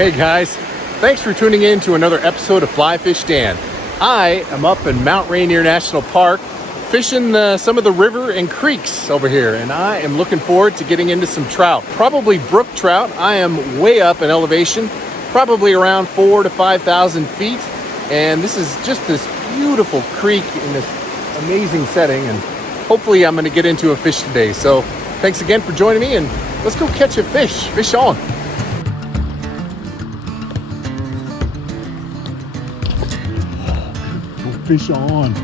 Hey guys, thanks for tuning in to another episode of FlyFishDan. I am up in Mount Rainier National Park fishing some of the river and creeks over here, and I am looking forward to getting into some trout. Probably brook trout. I am way up in elevation, probably around 4,000 to 5,000 feet, and this is just this beautiful creek in this amazing setting, and hopefully I'm going to get into a fish today. So thanks again for joining me, and let's go catch a fish. Fish on. Fish on.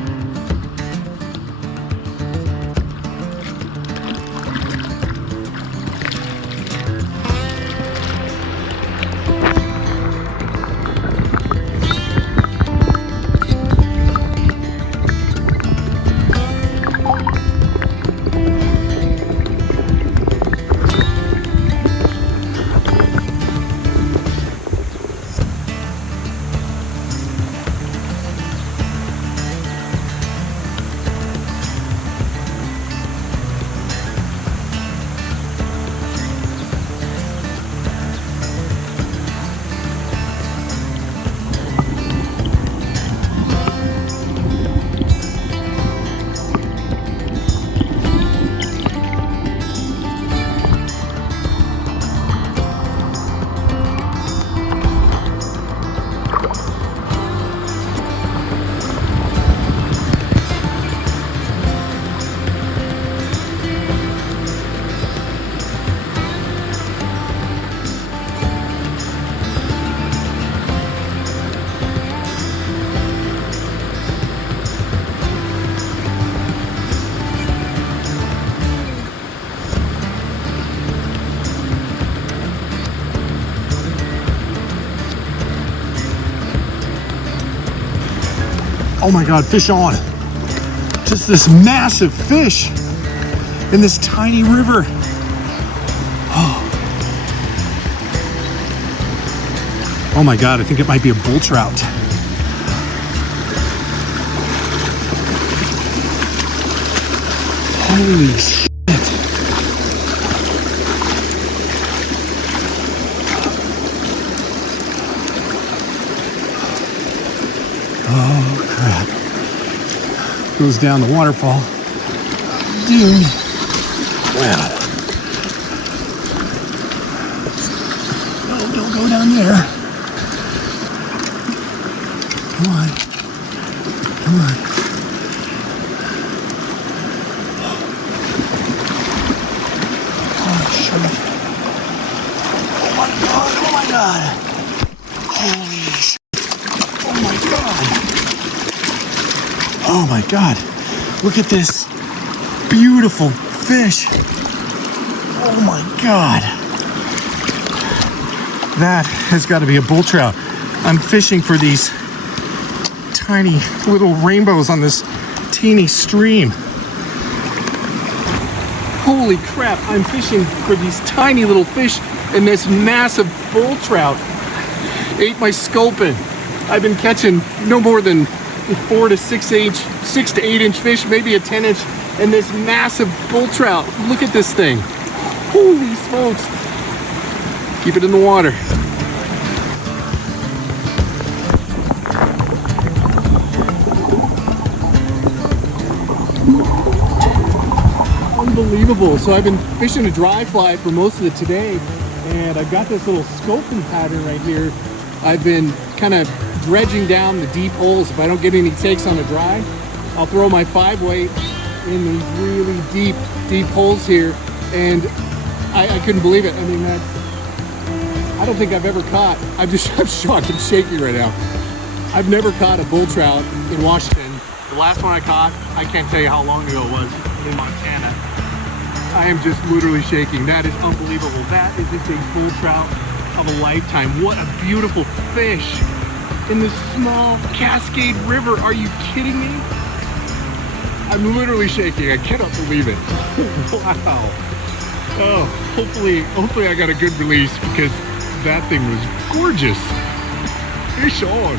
Oh my God, fish on. Just this massive fish in this tiny river. Oh my God, I think it might be a bull trout. Holy shit. Oh crap. Goes down the waterfall. Dude. Wow. No, don't go down there. Come on. Come on. Oh shit. Oh my God. Oh my God. Holy shit. Oh my God. Oh my God. Look at this beautiful fish. Oh my God. That has got to be a bull trout. I'm fishing for these tiny little rainbows on this teeny stream. Holy crap, I'm fishing for these tiny little fish and this massive bull trout ate my sculpin. I've been catching no more than 4 to 6 to 8 inch fish, maybe a 10 inch, and this massive bull trout. Look at this thing. Holy smokes. Keep it in the water. Unbelievable. So I've been fishing a dry fly for most of it today, and I've got this little sculpin pattern right here. I've been kind of dredging down the deep holes. If I don't get any takes on the dry, I'll throw my 5-weight in these really deep holes here, and I couldn't believe it. I mean, I don't think I've ever caught, I'm shocked, I'm shaking right now. I've never caught a bull trout in Washington. The last one I caught, I can't tell you how long ago it was, in Montana. I am just literally shaking. That is unbelievable. That is just a bull trout of a lifetime. What a beautiful fish in this small Cascade River. Are you kidding me? I'm literally shaking. I cannot believe it. Wow. Oh, hopefully I got a good release, because that thing was gorgeous. Fish on.